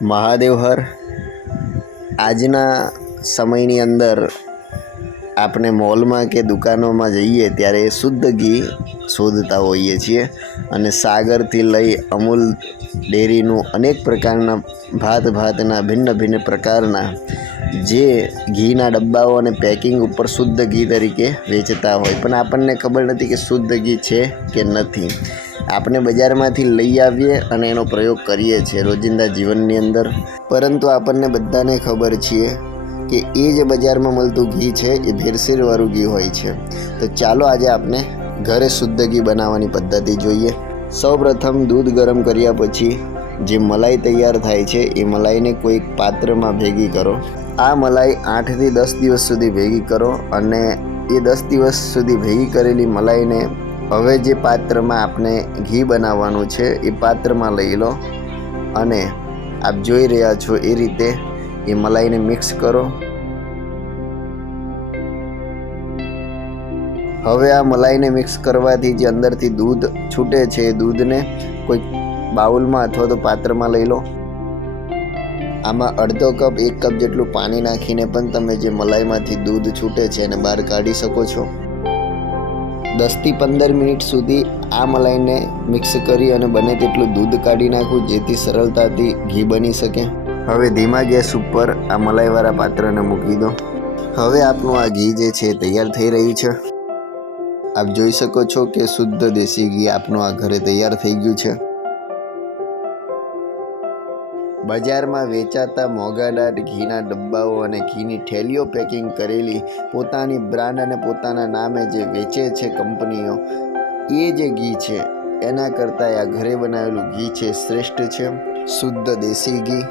મહાદેવ હર. આજના સમયની અંદર આપણે મોલમાં કે દુકાનોમાં જઈએ ત્યારે શુદ્ધ ઘી શોધતા હોઈએ છીએ અને સાગરથી લઈ અમૂલ ડેરીનું અનેક પ્રકારના ભાતના ભિન્ન પ્રકારના જે ઘીના ડબ્બાઓ અને પેકિંગ ઉપર શુદ્ધ ઘી તરીકે વેચતા હોય, પણ આપણને ખબર નથી કે શુદ્ધ ઘી છે કે નથી. આપણે બજારમાંથી લઈ આવીએ અને એનો પ્રયોગ કરીએ છીએ રોજિંદા જીવનની અંદર, પરંતુ આપણને બધાને ખબર છે કે એ જે બજારમાં મળતું ઘી છે એ ભેળસેળવાળું ઘી હોય છે. તો ચાલો આજે આપણે ઘરે શુદ્ધ ઘી બનાવવાની પદ્ધતિ જોઈએ. સૌપ્રથમ દૂધ ગરમ કર્યા પછી જે મલાઈ તૈયાર થાય છે એ મલાઈને કોઈ પાત્રમાં ભેગી કરો. આ મલાઈ 8થી 10 દિવસ સુધી ભેગી કરો અને એ 10 દિવસ સુધી ભેગી કરેલી મલાઈને હવે જે પાત્રમાં આપણે ઘી બનાવવાનું છે એ પાત્રમાં લઈ લો અને આપ જોઈ રહ્યા છો એ રીતે એ મલાઈને મિક્સ કરો. હવે આ મલાઈને મિક્સ કરવાથી જે અંદરથી દૂધ છૂટે છે એ દૂધને કોઈ બાઉલમાં અથવા તો પાત્રમાં લઈ લો. આમાં અડધો કપ 1 કપ જેટલું પાણી નાખીને પણ તમે જે મલાઈમાંથી દૂધ છૂટે છે એને બહાર કાઢી શકો છો. 10થી 15 મિનિટ સુધી આ મલાઈને મિક્સ કરી અને બને તેટલું દૂધ કાઢી નાખવું, જેથી સરળતાથી ઘી બની શકે. હવે ધીમા ગેસ ઉપર આ મલાઈવાળા પાત્રને મૂકી દો. હવે આપણું આ ઘી જે છે તૈયાર થઈ રહ્યું છે. આપ જોઈ શકો છો કે શુદ્ધ દેશી ઘી આપણું આ ઘરે તૈયાર થઈ ગયું છે. બજારમાં વેચાતા મોંઘાદાટ ઘીના ડબ્બાઓ અને ઘીની થેલીઓ પેકિંગ કરેલી પોતાની બ્રાન્ડ અને પોતાના નામે જે વેચે છે કંપનીઓ, એ જે ઘી છે એના કરતાં આ ઘરે બનાવેલું ઘી છે શ્રેષ્ઠ છે. શુદ્ધ દેશી ઘી